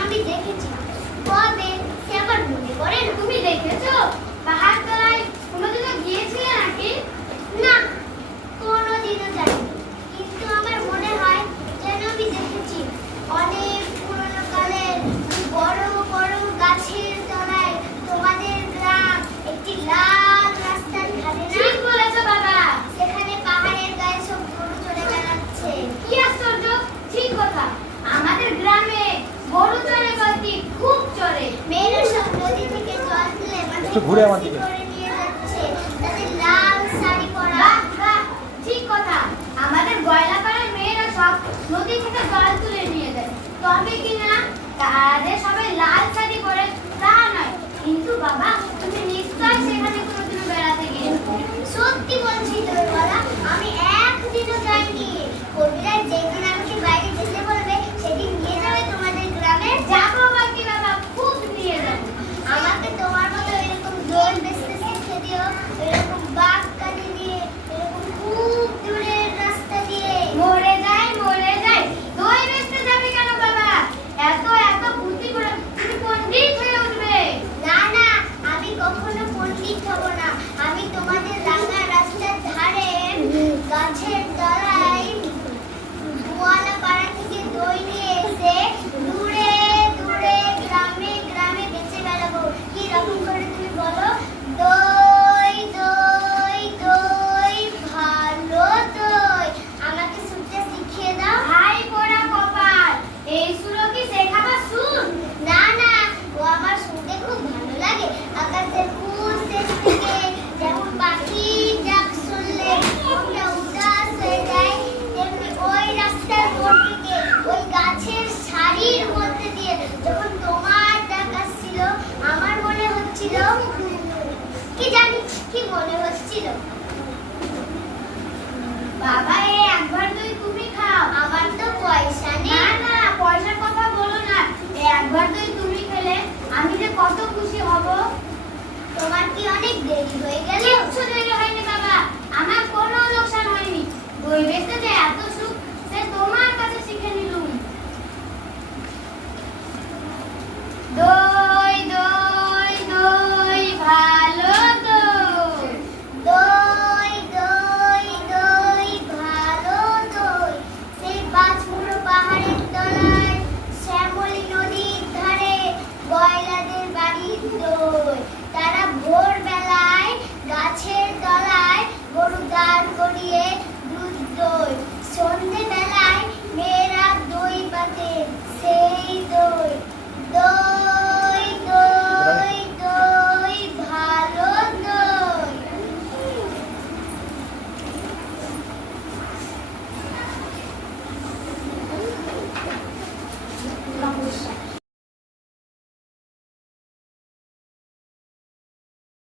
আমি দেখেছি। কবে সে আমার মনে করে তুমি দেখেছ? পাহাড়তলায় কোনোদিনও গিয়েছিলে নাকি? না কোনোদিনও যাইনি। কিন্তু আমার মনে হয় যেন আমি দেখেছি অনেক পুরনো কালের বড় বড় গাছের তলায় তোমাদের গ্রাম একটি লাল রাস্তার ধারে বাবা। সেখানে পাহাড়ের গায়ে সব গরু চলে বেড়াচ্ছে। কি আশ্চর্য! ঠিক কথা। আমাদের গ্রামে গরু চড়ে খুব সব নদী থেকে জল তুলে ঘুরে আমার দিকে।